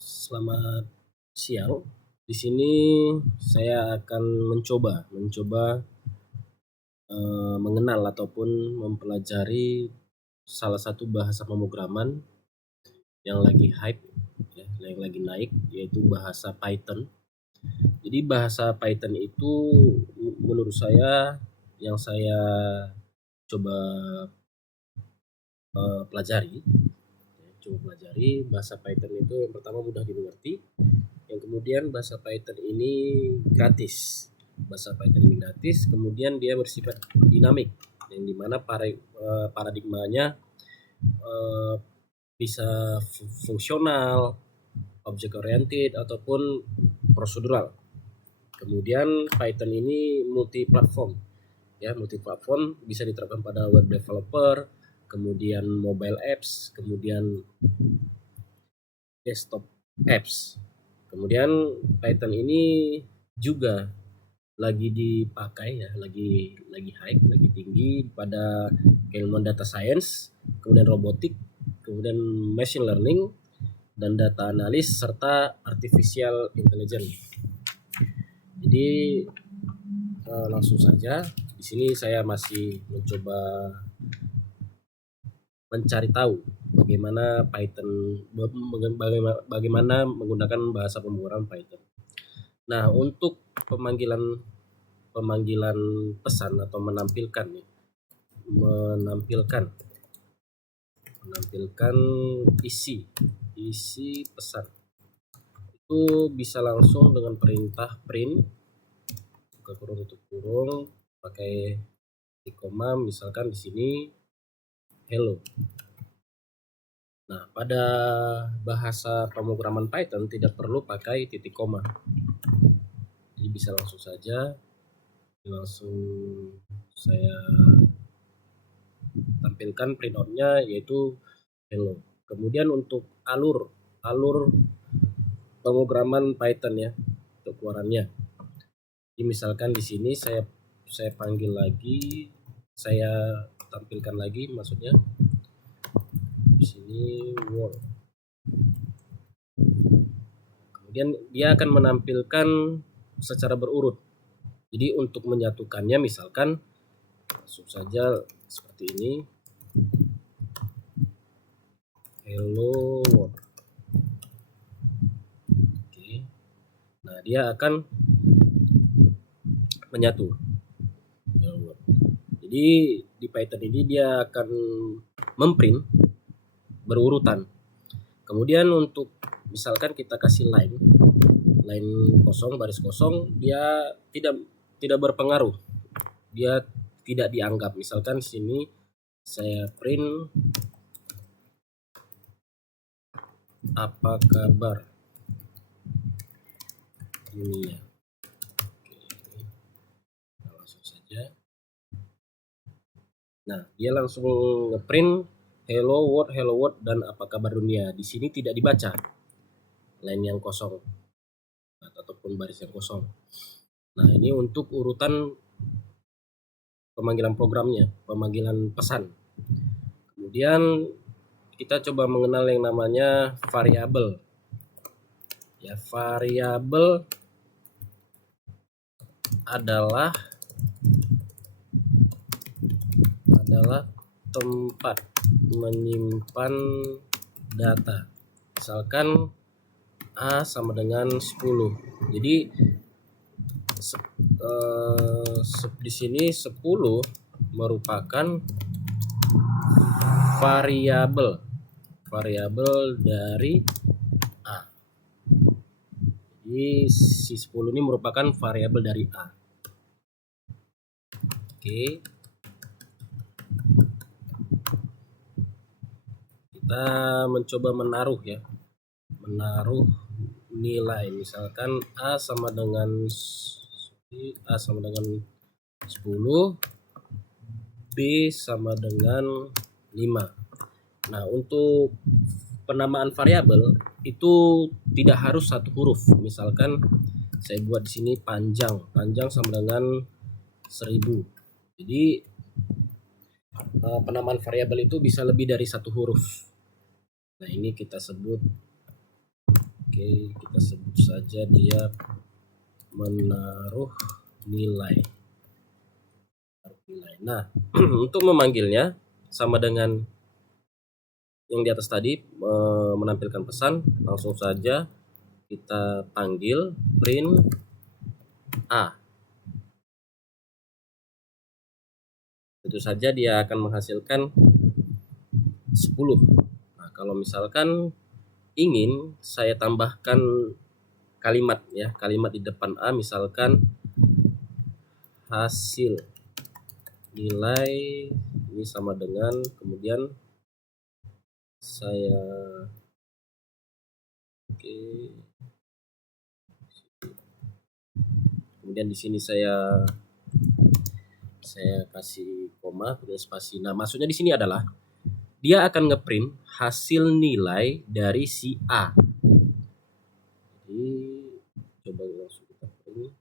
Selamat siang. Di sini saya akan mencoba mengenal ataupun mempelajari salah satu bahasa pemrograman yang lagi hype ya, yang lagi naik, yaitu bahasa Python. Jadi bahasa Python itu menurut saya yang saya coba pelajari bahasa Python itu yang pertama mudah dimengerti, yang kemudian bahasa Python ini gratis. Kemudian dia bersifat dinamik, yang dimana paradigmanya bisa fungsional, object oriented ataupun prosedural. Kemudian Python ini multi platform bisa diterapkan pada web developer, kemudian mobile apps, kemudian desktop apps. Kemudian Python ini juga lagi dipakai ya, lagi hype, lagi tinggi pada keilmuan data science, kemudian robotik, kemudian machine learning dan data analis serta artificial intelligence. Jadi langsung saja, di sini saya masih mencoba mencari tahu bagaimana menggunakan bahasa pemrograman Python. Nah, untuk pemanggilan pesan atau menampilkan isi pesan itu bisa langsung dengan perintah print buka kurung tutup kurung pakai titik koma, misalkan di sini hello. Nah, pada bahasa pemrograman Python tidak perlu pakai titik koma. Jadi bisa langsung saja saya tampilkan printoutnya yaitu hello. Kemudian untuk alur pemrograman Python ya, untuk keluarannya. Jadi misalkan di sini saya panggil lagi, saya tampilkan lagi maksudnya. Di sini word. Kemudian dia akan menampilkan secara berurut. Jadi untuk menyatukannya misalkan langsung saja seperti ini. Hello world. Oke. Nah, dia akan menyatu. Jadi di Python ini dia akan memprint berurutan. Kemudian untuk misalkan kita kasih line kosong, baris kosong, dia tidak berpengaruh. Dia tidak dianggap. Misalkan sini saya print apa kabar dunia. Oke. Langsung saja. Nah, dia langsung ngeprint hello world dan apa kabar dunia. Di sini tidak dibaca line yang kosong ataupun baris yang kosong. Nah, ini untuk urutan pemanggilan programnya, pemanggilan pesan. Kemudian kita coba mengenal yang namanya variabel. Ya, variabel adalah tempat menyimpan data. Misalkan A sama dengan 10. Jadi di sini 10 merupakan variabel dari A. Jadi si 10 ini merupakan variabel dari A. Oke. Kita mencoba menaruh nilai, misalkan A sama dengan 10, B sama dengan 5. Nah, untuk penamaan variabel itu tidak harus satu huruf. Misalkan saya buat di sini panjang sama dengan 1000. Jadi penamaan variabel itu bisa lebih dari satu huruf. Nah, ini kita sebut, oke, kita sebut saja dia menaruh nilai. Nah, untuk memanggilnya sama dengan yang di atas tadi, menampilkan pesan, langsung saja kita panggil print A. Tentu saja dia akan menghasilkan 10. Nah, kalau misalkan ingin saya tambahkan kalimat ya, kalimat di depan A, misalkan hasil nilai ini sama dengan, kemudian saya kemudian di sini saya kasih koma, kemudian spasi. Nah, maksudnya di sini adalah dia akan ngeprint hasil nilai dari si A. Jadi coba langsung kita print.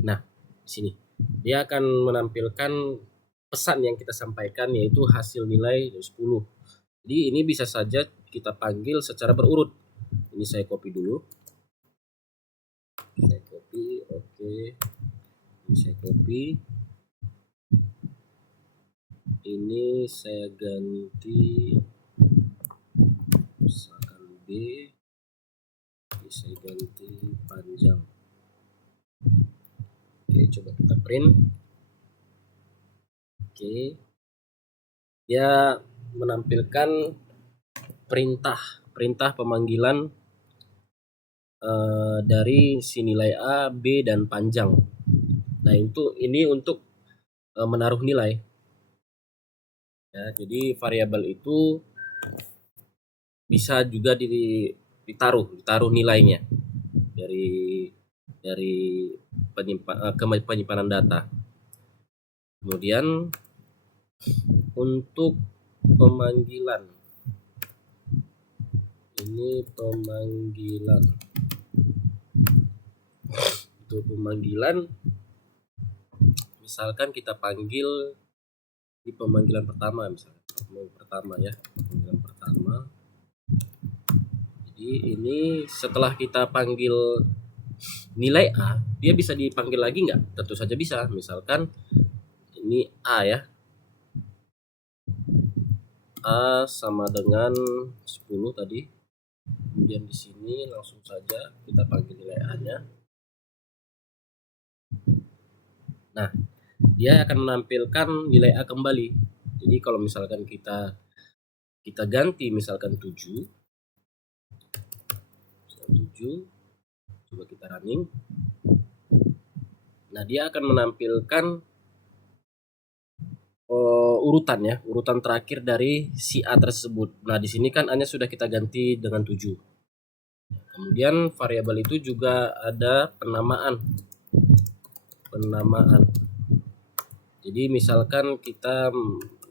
Nah, di sini dia akan menampilkan pesan yang kita sampaikan, yaitu hasil nilai 10. Jadi ini bisa saja kita panggil secara berurut. Ini saya copy dulu. Saya copy, oke. Ini saya copy. Ini saya ganti misalkan B. Ini saya ganti panjang. Oke, coba kita print. Oke. Dia menampilkan perintah pemanggilan dari si nilai A, B, dan panjang. Nah, ini untuk menaruh nilai. Ya, jadi variabel itu bisa juga ditaruh nilainya dari penyimpanan data. Kemudian untuk pemanggilan, ini pemanggilan. Untuk pemanggilan, misalkan kita panggil di pemanggilan pertama, misalnya pemanggilan pertama. Jadi ini setelah kita panggil nilai A, dia bisa dipanggil lagi nggak? Tentu saja bisa. Misalkan ini A ya, A sama dengan 10 tadi. Kemudian di sini langsung saja kita panggil nilai A-nya. Nah, dia akan menampilkan nilai A kembali. Jadi kalau misalkan kita ganti misalkan 7, coba kita running. Nah, dia akan menampilkan urutan terakhir dari si A tersebut. Nah, di sini kan A-nya sudah kita ganti dengan 7. Kemudian variabel itu juga ada penamaan. Jadi misalkan kita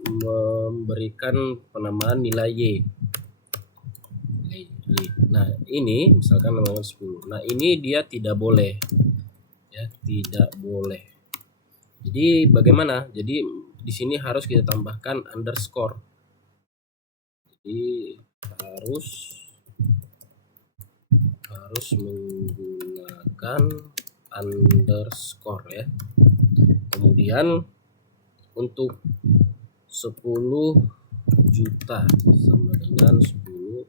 memberikan penamaan nilai Y. Nah, ini misalkan namanya 10. Nah, ini dia tidak boleh. Ya, tidak boleh. Jadi bagaimana? Jadi di sini harus kita tambahkan underscore. Jadi harus menggunakan underscore ya. Kemudian untuk 10 juta sama dengan 10.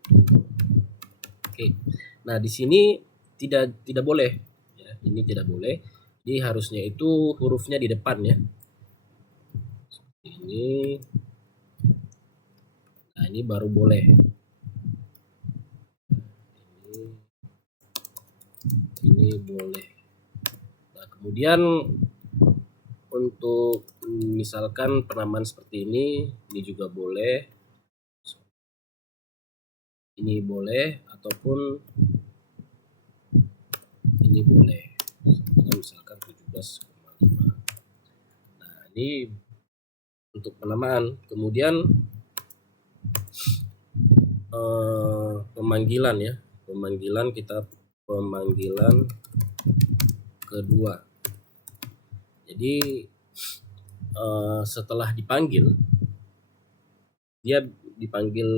Oke. Nah, di sini tidak boleh ya. Ini tidak boleh. Jadi harusnya itu hurufnya di depan ya. Ini. Nah, ini baru boleh. Ini boleh. Nah, kemudian untuk misalkan penamaan seperti ini juga boleh. Ini boleh ataupun ini boleh. Misalkan 17,5. Nah, ini untuk penamaan. Kemudian pemanggilan ya. Pemanggilan kedua. Jadi setelah dipanggil, dia dipanggil